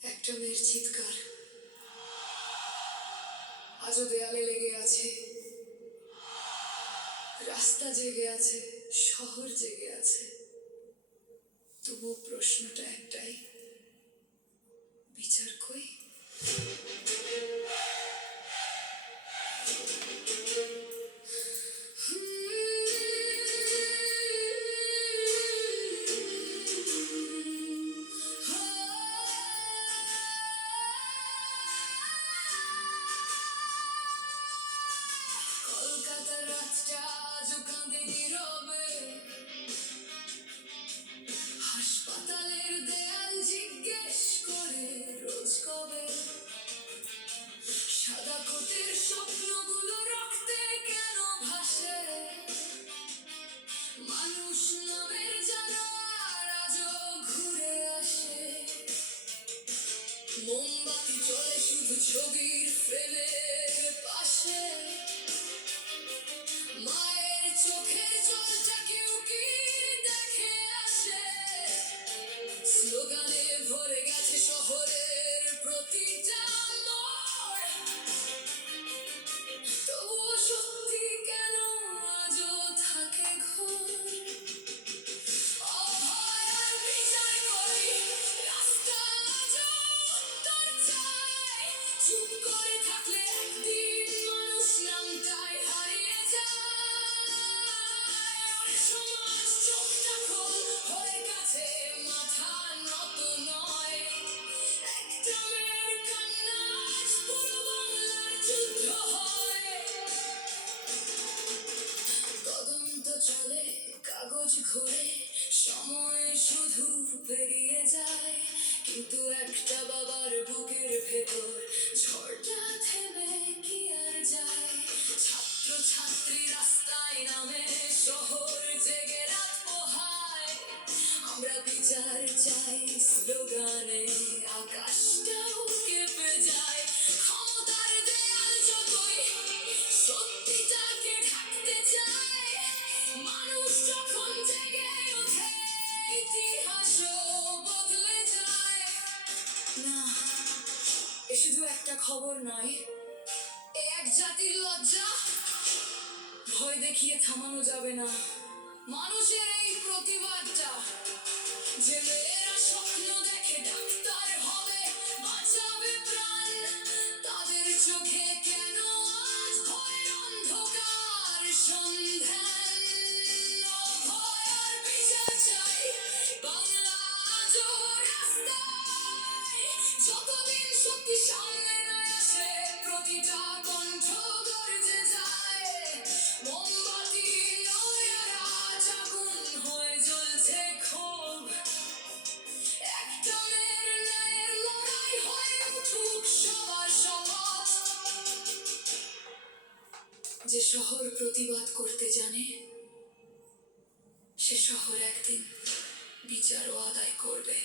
একটা মেয়ের চিৎকার আজও দেয়ালে লেগে আছে। রাস্তা জেগে আছে, শহর জেগে আছে। তবু প্রশ্নটা একটাই, বিচার কই? কলকাতার রাতটা আজও কাঁদে নীরবে। হাসপাতালের দেয়াল জিজ্ঞেস করে রোজ কবে। সাদা কোটের স্বপ্নগুলো রক্তে কেন ভাসে? মানুষ নামের জানোয়ার আজও ঘুরে আসে। মোমবাতি চলে শুধু ছবির ফ্রেমের পাশে। মায়ের চোখের জলটা কেউ কি দেখে আসে? স্লোগানে ভরে গেছে শহরের প্রতিটা মোড়। তবুও সত্যি কেন আজও থাকে ঘোর? অভয় আর বিচার করি, রাস্তা আজও উত্তর চায়। চুপ করে থাকলে একদিন মানুষ নামটাই হারিয়ে যায়। সমাজ চোখটা খোল, হয়ে গেছে মাথা নত নয়। একটা মেয়ের কান্না আজ পুরো বাংলার যুদ্ধ হয়। তদন্ত চলে কাগজ ঘুরে, সময় শুধু পেরিয়ে যায়। কিন্তু একটা বাবার বুকের ভেতর ঝড়টা থেমে কি আর যায়? ছাত্র ছাত্রী রাস্তায় নামে, শহর জেগে রাত পোহায়। আমরা বিচার চাই স্লোগানে, আকাশটাও কেঁপে যায়। ক্ষমতার দেয়াল যতই সত্যিটাকে ঢাকতে চায়, মানুষ যখন জেগে ওঠে ইতিহাসও বদলে যায়। না, এ শুধু একটা খবর নয়, এ এক জাতির লজ্জা। ভয় দেখিয়ে থামানো যাবে না মানুষের এই প্রতিবাদটা। যে মেয়েরা স্বপ্ন দেখে ডাক্তার হবে, বাঁচাবে প্রাণ, তাদের চোখে কেন আজ ভয়ের অন্ধকার সন্ধান? অভয় আর বিচার চাই, বাংলা আজও রাস্তায়। যতদিন সত্যি সামনে না আসে, প্রতিটা কণ্ঠ গর্জে যায়। মোমবাতি নয় আর আজ আগুন হয়ে জ্বলছে ক্ষোভ। একটা মেয়ের ন্যায়ের লড়াই হয়ে উঠুক সবার শপথ। যে শহর প্রতিবাদ করতে জানে, সে শহর একদিন বিচারও আদায় করবে।